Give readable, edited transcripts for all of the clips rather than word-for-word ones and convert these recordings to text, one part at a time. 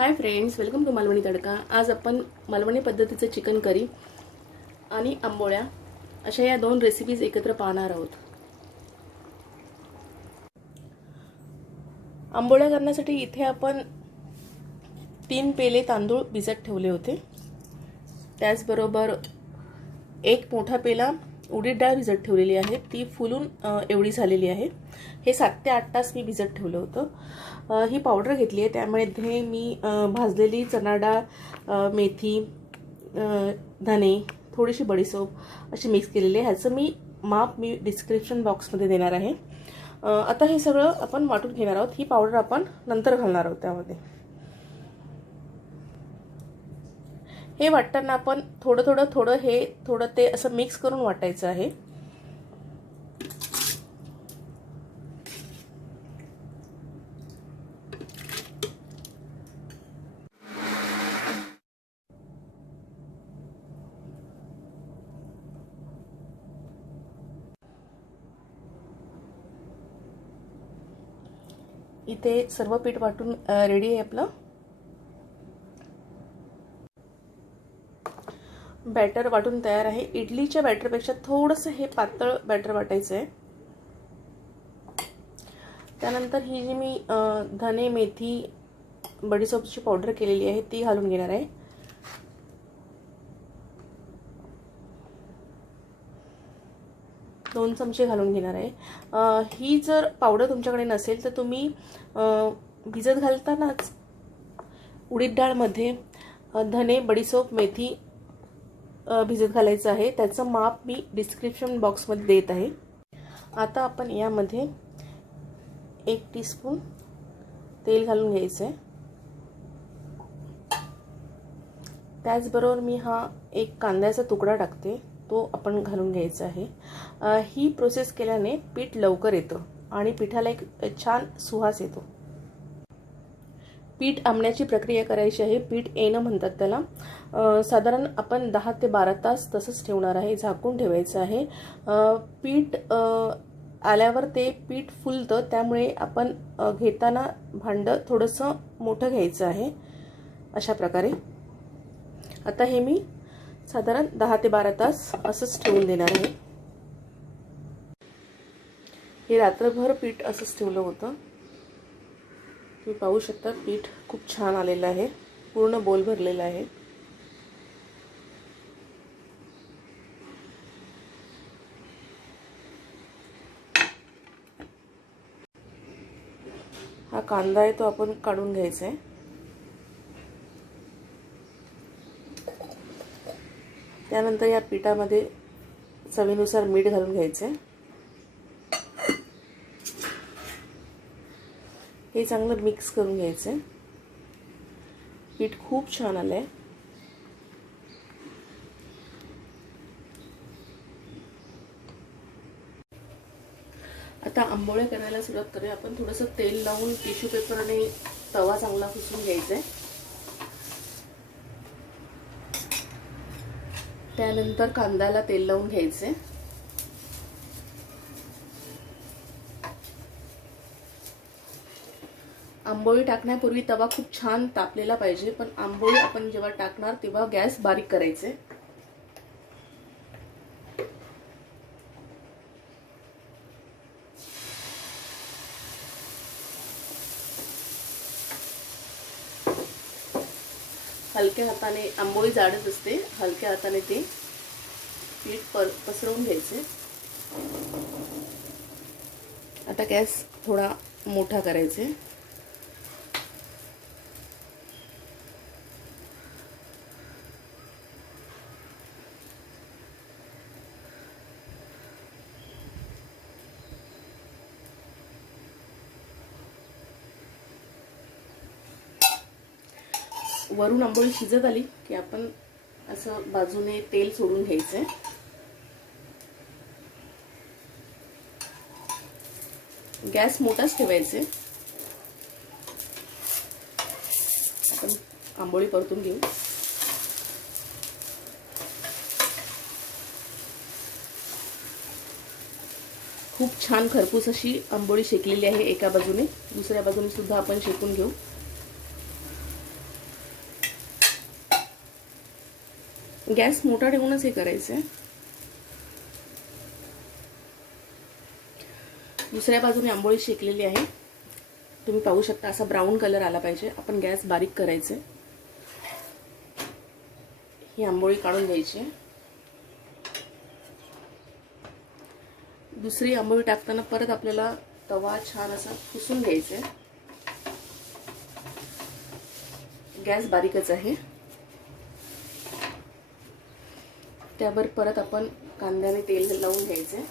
High friends, welcome to Malvani Tadka. आज आपण मालवणी पद्धतीचं चिकन करी आणि आंबोळ्या अशा या दोन रेसिपीज एकत्र पाहणार आहोत। आंबोळ्या करण्यासाठी इथे आपण 3 पेले तांदूळ भिजत ठेवले होते। त्याचबरोबर एक मोठा पेला उडीद डाळ भिजत ठेवलेली आहे, ती फुलून एवढी झालेली आहे। हे 7 ते 8 तास मी भिजत ठेवलं होतं। ही पावडर घेतली आहे, त्यामध्ये मी भाजलेली चणा डाळ, मेथी, धने, थोडीशी बडीशेप अशी मिक्स केलेली आहे। ह्याचं माप मी डिस्क्रिप्शन बॉक्समध्ये देणार आहे। आता हे सगळं आपण वाटून घेणार आहोत। ही पावडर आपण नंतर घालणार आहोत त्यामध्ये। हे वाटताना आपण थोडं ते असं मिक्स करून वाटायचं आहे। इथे सर्व पीठ वाटून रेडी आहे आपलं। बॅटर वाटून तयार आहे। इडलीच्या बॅटरपेक्षा थोडंसं हे पातळ बॅटर वाटायचं आहे। त्यानंतर ही जी मी धने, मेथी, बडीशेपची पावडर केलेली आहे ती घालून घेणार आहे। दोन चमचे घालून घेणार आहे। ही जर पावडर तुमच्याकडे नसेल तर तुम्ही भिजत घालतानाच उडीद डाळमध्ये धने, बडीशेप, मेथी भिजत घालायचं आहे। त्याचं माप मी डिस्क्रिप्शन बॉक्समध्ये देत आहे। आता आपण यामध्ये 1 टीस्पून तेल घालून घ्यायचं आहे। त्याचबरोबर मी हा एक कांद्याचा तुकडा टाकते, तो आपण घालून घ्यायचा आहे। ही प्रोसेस केल्याने पीठ लवकर येतं आणि पिठाला एक छान सुवास येतो। पीठ आंबण्याची प्रक्रिया करायची आहे, पीठ येणं म्हणतात त्याला। साधारण आपण 10 ते 12 तास तसंच ठेवणार आहे, झाकून ठेवायचं आहे। पीठ आल्यावर ते पीठ फुलतं, त्यामुळे आपण घेताना भांडं थोडंसं मोठं घ्यायचं आहे अशा प्रकारे। आता हे मी साधारण 10 ते 12 तास असंच ठेवून देणार आहे। हे रात्रभर पीठ असंच ठेवलं होतं। तुम्ही पाहू शकता पीठ खूप छान आलेलं आहे, पूर्ण बोल भरलेला आहे। हा कांदा आहे तो आपण काढून घ्यायचा आहे। त्यानंतर या पिठामध्ये चवीनुसार मीठ घालून घ्यायचं आहे। हे चांगलं मिक्स करून घ्यायचं आहे। पीठ खूप छान आलंय। आता आंबोळ्या करायला सुरुवात करूया आपण। थोडंसं तेल लावून टिश्यू पेपरने तवा चांगला पुसून घ्यायचा आहे। त्यानंतर कांद्याला तेल लावून घ्यायचे। आंबोळी टाकण्यापूर्वी तवा खूप छान तापलेला पाहिजे, पण आंबोळी आपण जेव्हा टाकणार तेव्हा गॅस बारीक करायचे। हलक्या हाताने, आंबोळी जाडच असते, हलक्या हाताने ते पीठ पसरवून घ्यायचे। आता गॅस थोडा मोठा करायचे। वरून आंबोळी शिजत आली की आपण असं बाजूने तेल सोडून घ्यायचंय। गॅस मोठाच ठेवायचे। आपण आंबोळी परतून घेऊ। खूप छान खरपूस अशी आंबोळी शेकलेली आहे एका बाजूने, दुसऱ्या बाजूने सुद्धा आपण शेकून घेऊ। गॅस मोठा ठेवूनच हे करायचं आहे. दुसऱ्या बाजूने आंबोळी शेकलेली आहे. तुम्ही पाहू शकता असा ब्राऊन कलर आला पाहिजे. आपण गॅस बारीक करायचे. ही आंबोळी काढून घ्यायची. दुसरी आंबोळी टाकताना परत आपल्याला तवा छान असा पुसून घ्यायचा आहे. गॅस बारीकच आहे. त्यावर परत आपण कांद्याने तेल लावून घ्यायचे.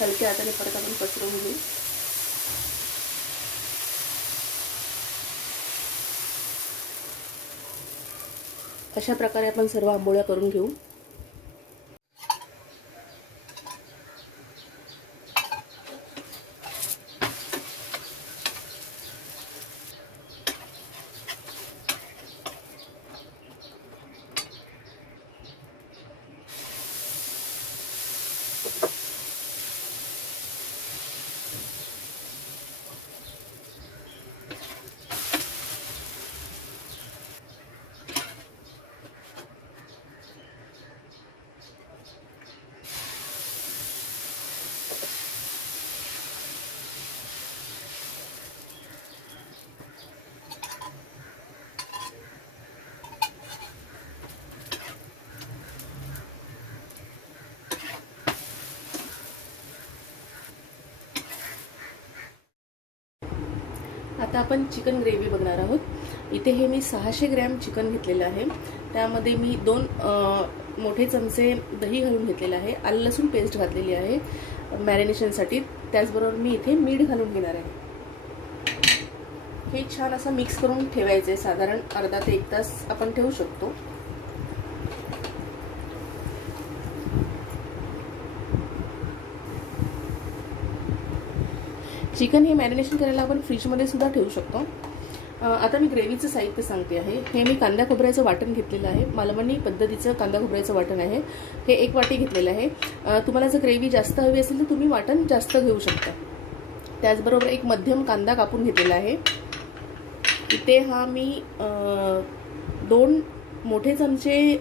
हलक्या हाताने परत आपण पसरवून घेऊ. अशा प्रकारे आपण सर्व आंबोळ्या करून घेऊ. आता आपण चिकन ग्रेव्ही बघणार आहोत. इथे हे मी 600 ग्रॅम चिकन घेतलेलं आहे. त्यामध्ये मी 2 मोठे चमचे दही घालून घेतलेलं आहे. आलं लसूण पेस्ट घातलेली आहे मॅरिनेशनसाठी. त्याचबरोबर मी इथे मीठ घालून घेणार आहे. हे छान असं मिक्स करून ठेवायचं आहे. साधारण अर्धा ते 1 तास आपण ठेवू शकतो. चिकन हे मॅरिनेशन करायला आपण फ्रीजमध्ये सुद्धा ठेवू शकतो. आता मी ग्रेव्हीचं साहित्य सांगते आहे. हे मी कांदा खोबऱ्याचं वाटण घेतलेलं आहे. मालवणी पद्धतीचं कांदा खोबऱ्याचं वाटण आहे. हे 1 वाटी घेतलेलं आहे. तुम्हाला जर ग्रेव्ही जास्त हवी असेल तर तुम्ही वाटण जास्त घेऊ शकता. त्याचबरोबर 1 मध्यम कांदा कापून घेतलेला आहे. इथे हा मी 2 मोठे चमचे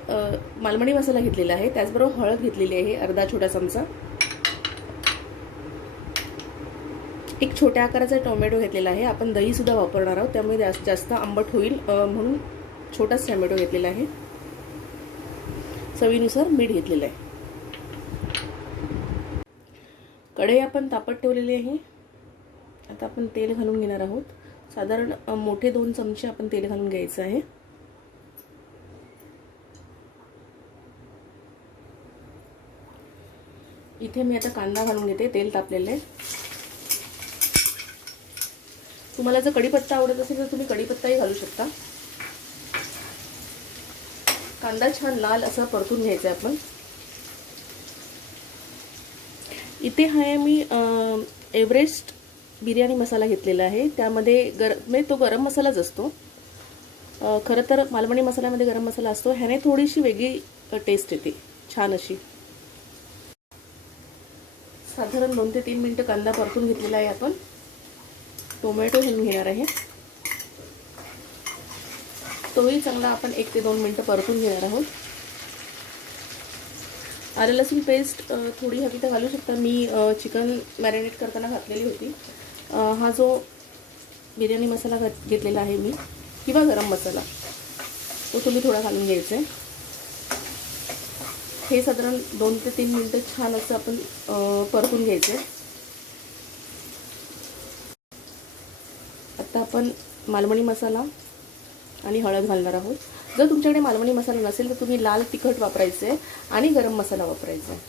मालवणी मसाला घेतलेला आहे. त्याचबरोबर हळद घेतलेली आहे अर्धा छोटा चमचा. 1 छोट्या आकाराचा टोमॅटो घेतलेला आहे. आपण दही सुद्धा वापरणार आहोत त्यामुळे जास्त आंबट होईल म्हणून छोटाच टोमॅटो घेतलेला आहे. चवीनुसार मीठ घेतलेलं आहे. कढई आपण तापत ठेवलेली आहे. आता आपण तेल घालून घेणार आहोत. साधारण मोठे 2 चमचे आपण तेल घालून घ्यायचं आहे. इथे मी आता कांदा घालून घेते. तेल तापलेलं आहे. तुम्हाला जर कढीपत्ता आवडत असेल तर तुम्ही कढीपत्ताही घालू शकता. कांदा छान लाल असा परतून घ्यायचा आपण. इथे आहे मी एव्हरेस्ट बिर्याणी मसाला घेतलेला आहे. त्यामध्ये तो गरम मसालाच असतो. खरं तर मालवणी मसाल्यामध्ये गरम मसाला असतो. ह्याने थोडीशी वेगळी टेस्ट येते छान अशी. साधारण 2 ते 3 मिनिटं कांदा परतून घेतलेला आहे आपण. टोमॅटो घालून घेणार आहे. तोही चांगला आपण 1 ते 2 मिनिटं परतून घेणार आहोत. आलं लसूण पेस्ट थोडी हवी तर घालू शकता. मी चिकन मॅरिनेट करताना घातलेली होती. हा जो बिर्याणी मसाला घेतलेला आहे मी किंवा गरम मसाला तो तुम्ही थोडा घालून घ्यायचा आहे. हे साधारण 2 ते 3 मिनिटं छान असं आपण परतून घ्यायचं आहे. आता आपण मालवणी मसाला आणि हळद घालणार आहोत. जर तुमच्याकडे मालवणी मसाला नसेल तर तुम्ही लाल तिखट वापरायचं आहे आणि गरम मसाला वापरायचा आहे.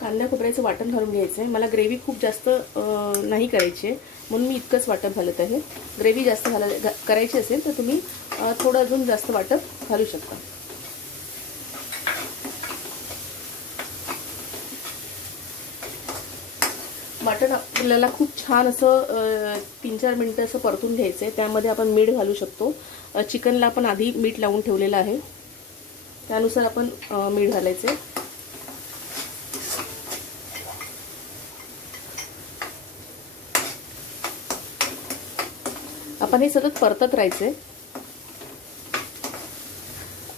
कांदा खोबऱ्याचं वाटण घालून घ्यायचं आहे. मला ग्रेव्ही खूप जास्त नाही करायची आहे म्हणून मी इतकंच वाटण घालत आहे. ग्रेव्ही जास्त करायची असेल तर तुम्ही थोडं अजून जास्त वाटण घालू शकता. आपल्याला खूप छान असं 3-4 मिनटं असं परतून घ्यायचं आहे. त्यामध्ये आपण मीठ घालू शकतो. चिकनला आपण आधी मीठ लावून ठेवलेलं आहे, त्यानुसार आपण मीठ घालायचं. आपण हे सतत परतत राहायचंय.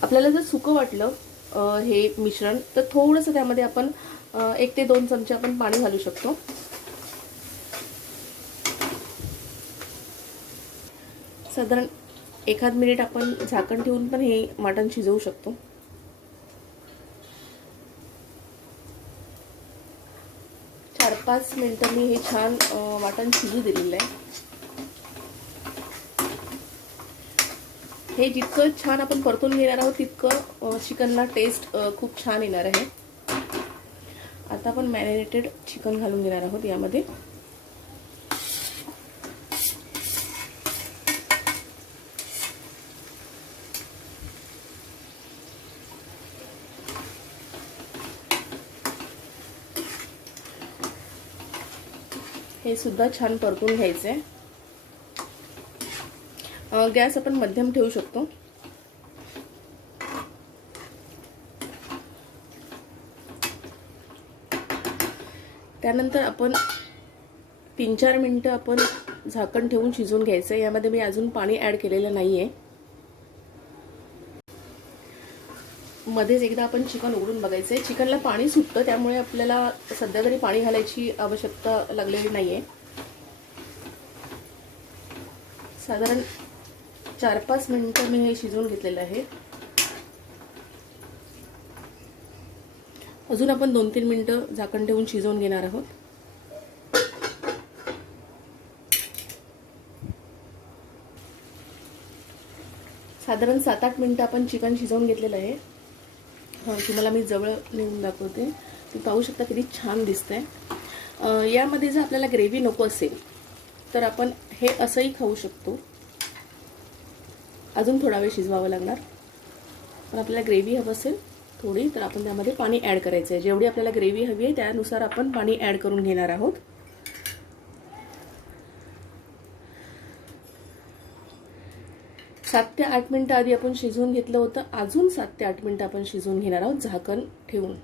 आपल्याला जर सुकं वाटलं हे मिश्रण तर थोडंसं त्यामध्ये आपण 1 ते 2 चमचे आपण पाणी घालू शकतो. साधारण 1 मिनिट आपण झाकण ठेवून पण हे मटण शिजवू शकतो. चार 5 मिनिटं मी हे छान मटण शिजू दिलेलं आहे. हे जितकं छान आपण परतून घेणार आहोत तितकं चिकनला टेस्ट खूप छान येणार आहे. आता आपण मॅरिनेटेड चिकन घालून घेणार आहोत यामध्ये. हे सुद्धा छान परतून घ्यायचंय. गॅस आपण मध्यम ठेवू शकतो. त्यानंतर आपण 3-4 मिनिटं आपण झाकण ठेवून शिजवून घ्यायचं. यामध्ये मी अजून पाणी ऍड केलेलं नाहीये. मध्येच एकदा आपण चिकन उघडून बघायचंय. चिकनला पाणी सुटतं, त्यामुळे आपल्याला सध्या तरी पाणी घालायची आवश्यकता लागलेली नाहीये. साधारण 4-5 मिनिटं मी हे शिजवून घेतलेलं आहे. अजून आपण 2-3 मिनिटं झाकण ठेवून शिजवून घेणार आहोत. साधारण 7-8 मिनिटं आपण चिकन शिजवून घेतलेलं आहे. तुम्हाला मी जवळ नेऊन दाखवते. तुम्ही पाहू शकता किती छान दिसतंय. यामध्ये जर आपल्याला ग्रेव्ही नको असेल तर आपण हे असंही खाऊ शकतो. अजून थोडा वेळ शिजवावं लागणार. पण आपल्याला ग्रेव्ही हवं असेल थोडी तर आपण त्यामध्ये पाणी ऍड करायचं आहे. जेवढी आपल्याला ग्रेव्ही हवी आहे त्यानुसार आपण पाणी ऍड करून घेणार आहोत. 7 ते 8 मिनिटं आधी आपण शिजवून घेतलं होतं. अजून 7 ते 8 मिनिटं आपण शिजवून घेणार आहोत झाकण ठेवून.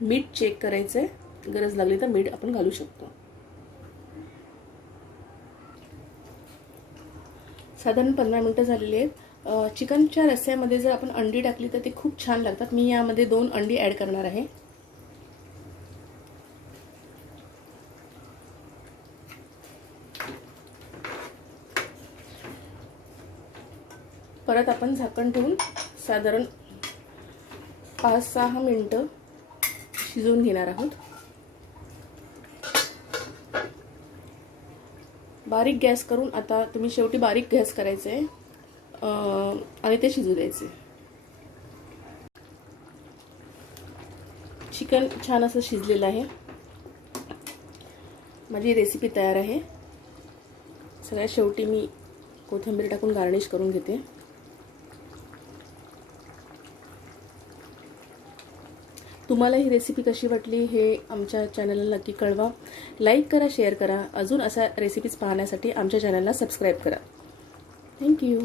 मीठ चेक करायचंय. गरज लागली तर मीठ आपण घालू शकतो. साधारण 15 मिनिटं झालेली आहेत. चिकनच्या रस्स्यामध्ये जर आपण अंडी टाकली तर ते खूप छान लागतात. मी यामध्ये 2 अंडी ऍड करणार आहे. परत आपण झाकण ठेवून साधारण 5-6 मिनिटं शिजवून घेणार आहोत. बारीक गॅस करून आता तुम्ही शेवटी बारीक गॅस करायचं आहे आणि ते शिजू द्यायचे. चिकन छान असं शिजलेलं आहे. माझी रेसिपी तयार आहे. सगळ्यात शेवटी मी कोथिंबीर टाकून गार्निश करून घेते. तुम्हाला ही रेसिपी कशी वाटली हे आमच्या चॅनलला नक्की कळवा. लाईक करा, शेअर करा. अजून अशा रेसिपीज पाहण्यासाठी आमच्या चॅनलला सबस्क्राईब करा. थँक्यू.